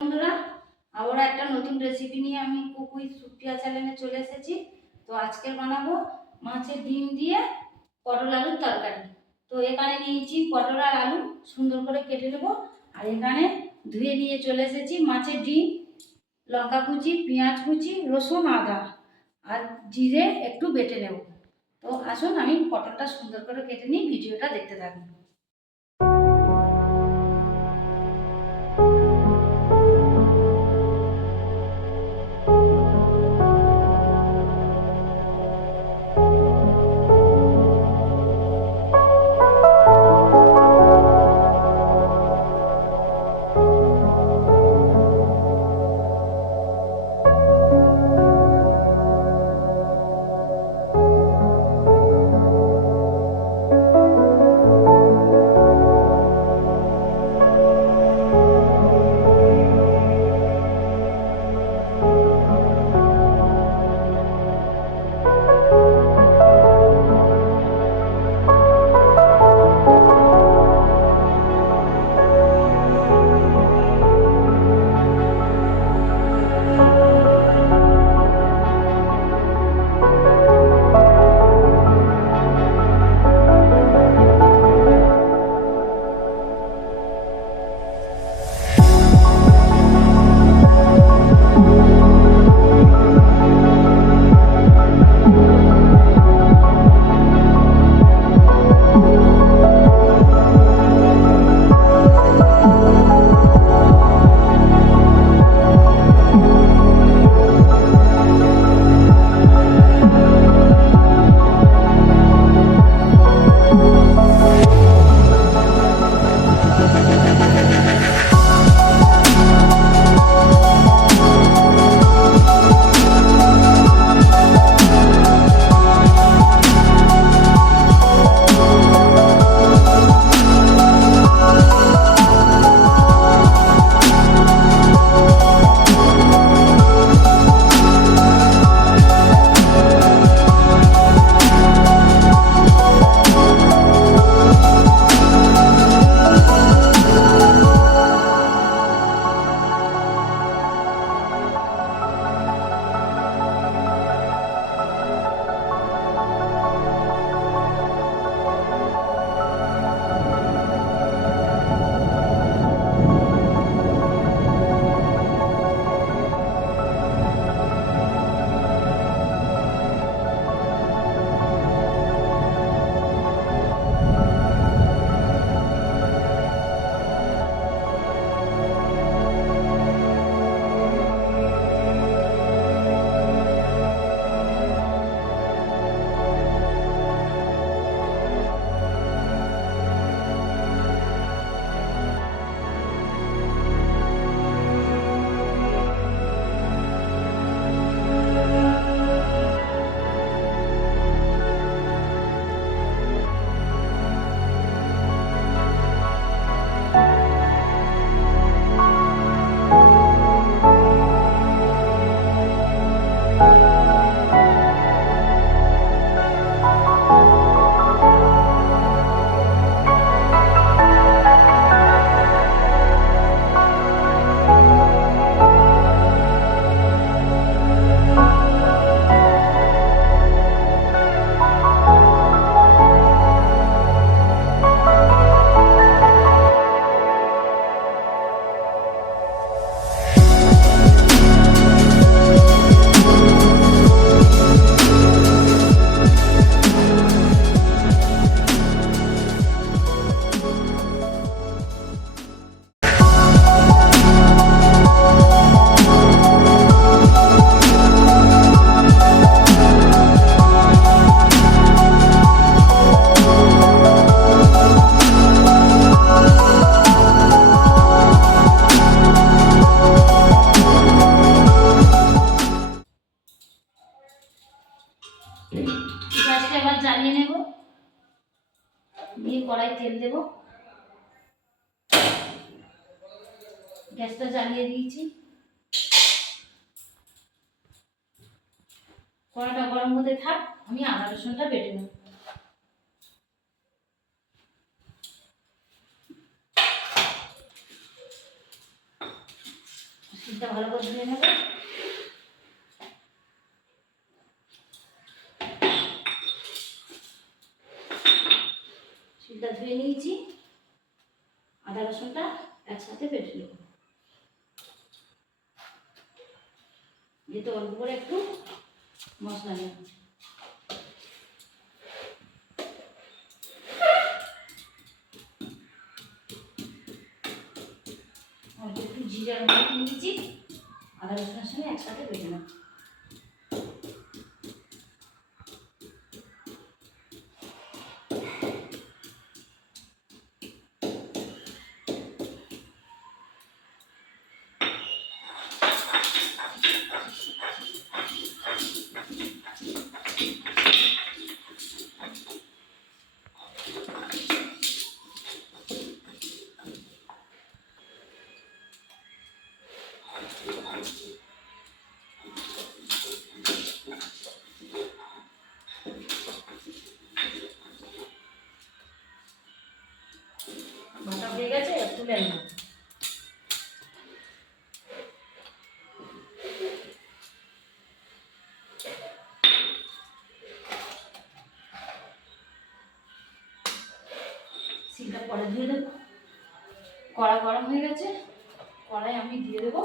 বন্ধুরা, আবার একটা নতুন রেসিপি নিয়ে আমি কুক উইথ সুপ্রিয়া চ্যানেলে চলে এসেছি। তো আজকে বানাবো মাছের ডিম দিয়ে পটল আলুর তরকারি। তো এখানে নিয়েছি পটল আর আলু, সুন্দর করে কেটে নেবো। আর এখানে ধুয়ে নিয়ে চলে এসেছি মাছের ডিম, লঙ্কা কুচি, পেঁয়াজ কুচি, রসুন, আদা আর জিরে একটু বেটে নেব। তো আসুন আমি পটলটা সুন্দর করে কেটে নিই, ভিডিওটা দেখতে থাকুন। গ্যাসটা এবার জ্বালিয়ে নেব, দিয়ে কড়াই তেল দেব। গ্যাসটা জ্বালিয়ে দিয়েছি, কড়াইটা গরম হতে থাক, আমি আদা রসুনটা বেটে নেব। শিলটা ভালো করে ধুয়ে নেব। শিলটা ধুয়ে নিয়েছি, আদা রসুনটা একসাথে বেটে নেব। যেহেতু অল্প করে একটু মশলা নেব। অল্প একটু জিরার গুঁড়ো নিয়েছি, আদা রসুনের সঙ্গে একসাথে বেটে নেব। বাটা হয়ে গেছে, তুলে নেব। শিলটা পরে দিয়ে দেবো। কড়া গরম হয়ে গেছে, কড়াই আমি দিয়ে দেবো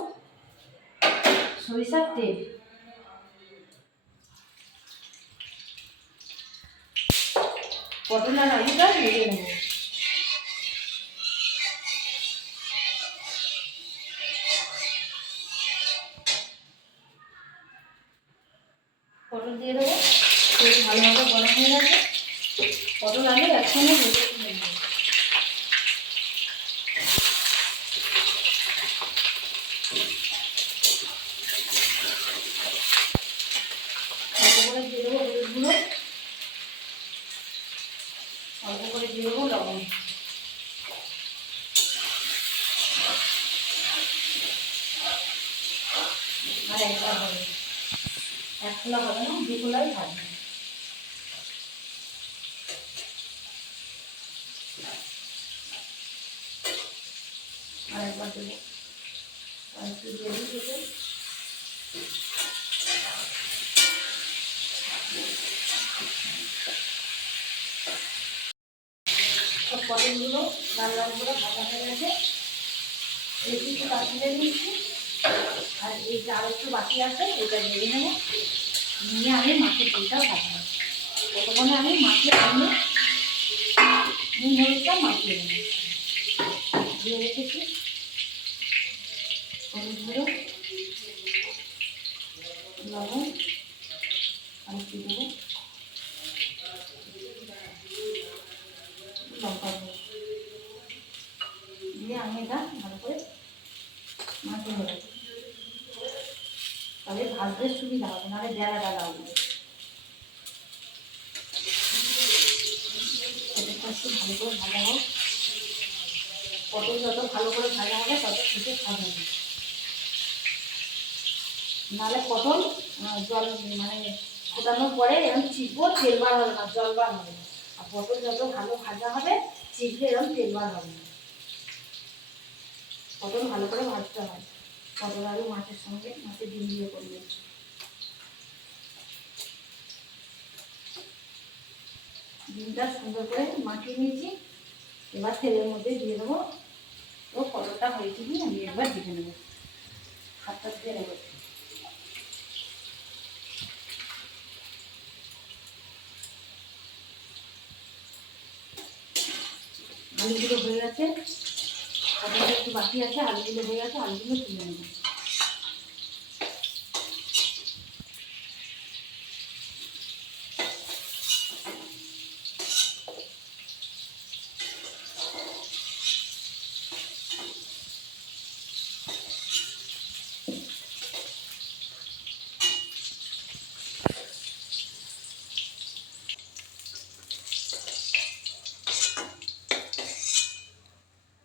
সরিষার তেল। পটল আর আলুটা ভেজে নেব। পটল দিয়ে দেবো, তেল ভালোভাবে গরম হয়ে গেছে। পটল আলু একসঙ্গে ভেজে তুলে নেব। অল্প করে দিয়ে দেবো হলুদ গুঁড়ো, অল্প করে দিয়ে দেবো লবণ। আর একবার হবে, এক খোলা হবে না, দু খোলাই থাকবে। আর একবার দেবো, আর একটু দিয়ে দিতে। সব পটলগুলো লাল লাল করে ভাজা হয়ে গেছে, একটু কাশ্মীরে নিচ্ছি। আর এইটা আর একটু বাকি আছে, এটা ভেজে নেবো। নিয়ে আমি মাছের ঝোলটা ভাজবো। প্রথমে আমি মাছের জন্য নুন হলুদটা মাখিয়ে নেব। দিয়ে রেখেছি হলুদ গুঁড়ো, লবণ আর একটু দেবো লঙ্কা গুঁড়ো। দিয়ে আমি এটা ভালো করে মাখিয়ে নেব। তবে ভাজতে সুবিধা হবে, নাহলে ডেলা ডেলা হবে। পটলটা একটু ভালো করে ভাজা হোক। পটল যত ভালো করে ভাজা হবে তত খেতে স্বাদ হবে। নাহলে পটল জল মানে ফোটানোর পরে এরকম চিপবো, তেল বার হবে না, জল বার হবে। আর পটল যত ভালো ভাজা হবে চিপলে এরকম তেল বার হবে না। পটল ভালো করে ভাজতে হয়। পটল আলু মাছের সঙ্গে, মাছের ডিম দিয়ে করলে। ডিমটা সুন্দর করে মাখিয়ে নিয়েছি, এবার তেলের মধ্যে দিয়ে দেবো। তো পটলটা হয়েছে কি আমি একবার দেখে নেবো, হাতটা দিয়ে নেবো। আলুগুলো হয়ে গেছে, পটলটা একটু বাকি আছে, আলুগুলো হয়ে গেছে, আলুগুলো তুলে নেবো।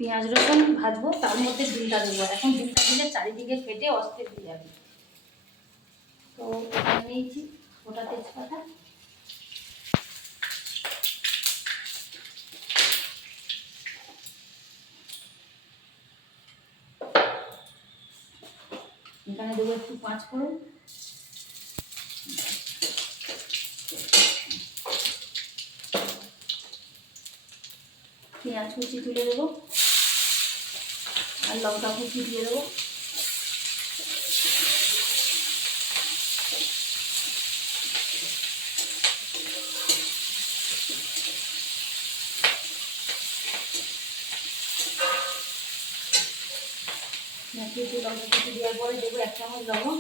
পেঁয়াজ রসুন ভাজবো, তার মধ্যে ডিমটা দেবো। এখন ডিমটা দিলে চারিদিকে ফেটে অস্থির হয়ে যাবে। তো নিয়েছি গোটা তেজপাতা, এখানে দেবো একটু 5 ফোড়ন, পেঁয়াজ কুচি তুলে দেবো আর লঙ্কা কুচি দিয়ে দেবো। কিছু লঙ্কা কুচি দেওয়ার পরে দেবো 1 চামচ লবণ,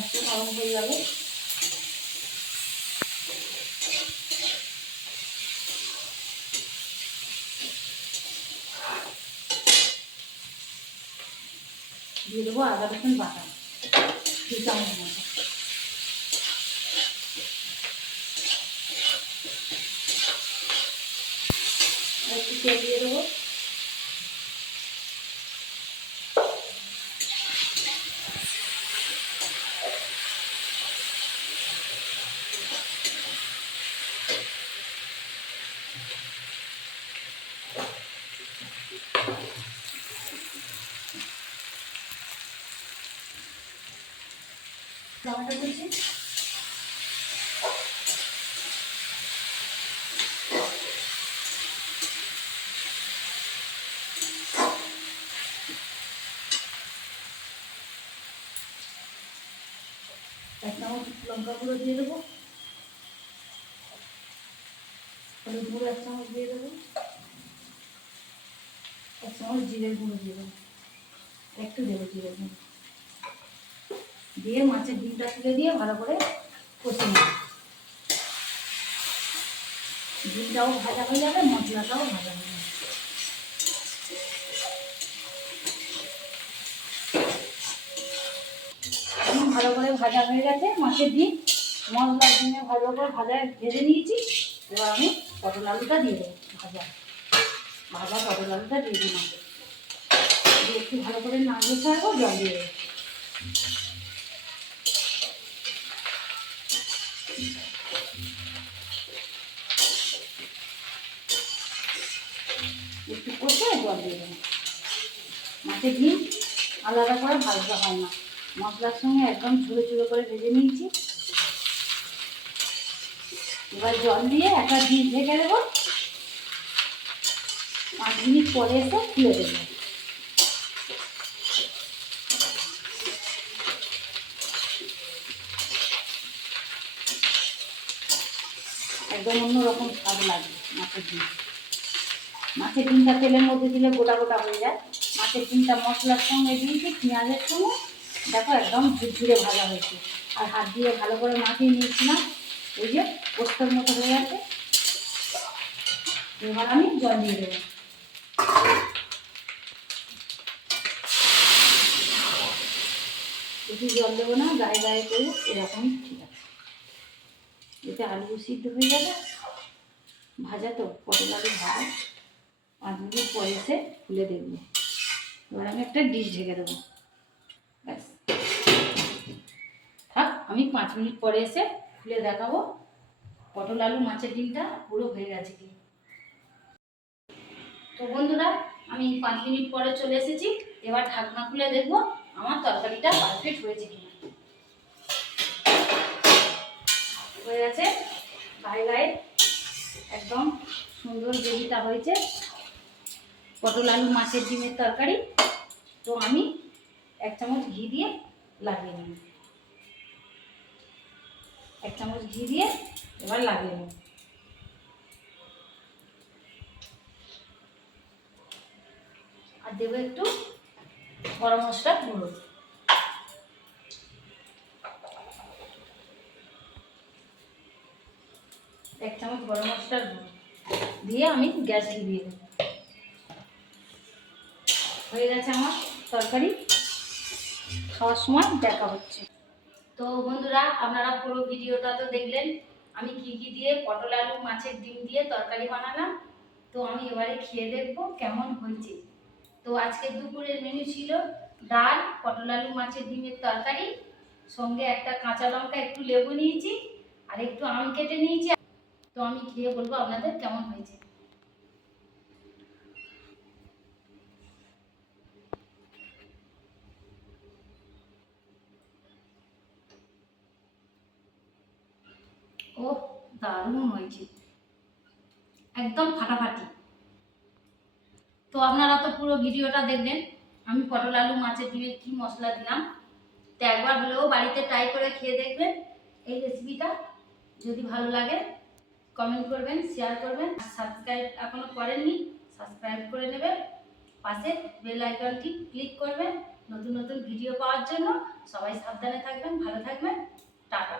একটু নরম হয়ে যাবে। দিয়ে দেবো আদা রসুন বাটা 2 চামচ মতো। একটু তেল দিয়ে দেবো। টমেটো কুচি, এক চামচ লঙ্কা গুঁড়ো দিয়ে দেবো, হলুদ গুঁড়ো 1 চামচ দিয়ে দেবো, 1 চামচ জিরের গুঁড়ো দিয়ে দেবো, একটু দেবো জিরের গুঁড়ো দিয়ে মাছের ডিমটা তুলে দিয়ে ভালো করে কষে নেব। ডিমটাও ভাজা হয়ে যাবে, মশলাটাও ভাজা হয়ে যাবে। ভালো করে ভাজা হয়ে গেছে মাছের ডিম, মশলা ডিমে ভালো করে ভেজে নিয়েছি। এবার আমি পটল আলুটা দিয়ে দেবো, ভাজা পটল আলুটা দিয়ে দিই মাছে দিয়ে একটু ভালো করে নাড়িয়ে ছাড়বো, জল দিয়ে দেবো। একটু কষে জল দিয়ে দেবো। মাছের ডিম আলাদা করে ভাজতে হয় না, মশলার সঙ্গে একদম ঝুড়ো ঝুড়ো করে ভেজে নিয়েছি। এবার জল দিয়ে একটা ডিম ঢেকে দেবো, 5 মিনিট পরে এসে খুলে দেবো। একদম অন্যরকম স্বাদ লাগে মাছের ডিম। মাছের ডিমটা তেলের মধ্যে দিলে গোটা গোটা হয়ে যায়। মাছের ডিমটা মশলার সঙ্গে দিয়েছি, পেঁয়াজের সঙ্গে দেখো একদম ঝুরঝুরে ভাজা হয়েছে। আর হাত দিয়ে ভালো করে মাখিয়ে নিয়েছিলাম, ওই যে পোস্তর মতো হয়ে গেছে। এবার আমি জল দিয়ে দেবো। বেশি জল দেবো না, গায়ে গায়ে করবো, এরকমই ঠিক আছে। এতে আলু সিদ্ধ হয়ে যাবে, ভাজা তো পটল আলু ভাজা। 5 মিনিট পরে এসে খুলে দেখবো। এবার আমি একটা ডিশ ঢেকে দেবো, ব্যাস। থাক, আমি 5 মিনিট পরে এসে খুলে দেখাবো পটল আলু মাছের ডিমটা পুরো হয়ে গেছে কি। তো বন্ধুরা, আমি 5 মিনিট পরে চলে এসেছি। এবার ঢাকনা খুলে দেখবো আমার তরকারিটা পারফেক্ট হয়েছে কিনা। হয়ে গেছে, গায়ে গায়ে একদম সুন্দর গ্রেভিটা হয়েছে পটল আলু মাছের ডিমের তরকারি। তো আমি 1 চামচ ঘি দিয়ে লাগিয়ে নিই, 1 চামচ ঘি দিয়ে এবার লাগিয়ে নিই। আর দেবো একটু গরম মশলা গুঁড়ো, 1 চামচ গরম মশলার গুঁড়ো দিয়ে আমি গ্যাস লিভিয়ে দেবো। হয়ে গেছে আমার তরকারি, খাওয়ার সময় দেখা হচ্ছে। তো বন্ধুরা, আপনারা পুরো ভিডিওটা তো দেখলেন আমি কি কি দিয়ে পটল আলু মাছের ডিম দিয়ে তরকারি বানালাম। তো আমি এবারে খেয়ে দেখবো কেমন হয়েছে। তো আজকের দুপুরের মেনু ছিল ডাল, পটল আলু মাছের ডিমের তরকারি, সঙ্গে একটা কাঁচা লঙ্কা, একটু লেবু নিয়েছি আর একটু আম কেটে নিয়েছি। তো আমি খেয়ে বলবো আপনাদের কেমন হয়েছে। ও দারুণ হয়েছে, একদম ফাটাফাটি। তো আপনারা তো পুরো ভিডিওটা দেখলেন আমি পটল আলু মাছের ডিমে কি মশলা দিলাম। তো একবার হলেও বাড়িতে ট্রাই করে খেয়ে দেখবেন এই রেসিপিটা। যদি ভালো লাগে কমেন্ট করবেন, শেয়ার করবেন, আর সাবস্ক্রাইব এখনো করেননি সাবস্ক্রাইব করে নেবেন, পাশে বেল আইকনটি ক্লিক করবেন নতুন নতুন ভিডিও পাওয়ার জন্য। সবাই সাবধানে থাকবেন, ভালো থাকবেন, টাটা।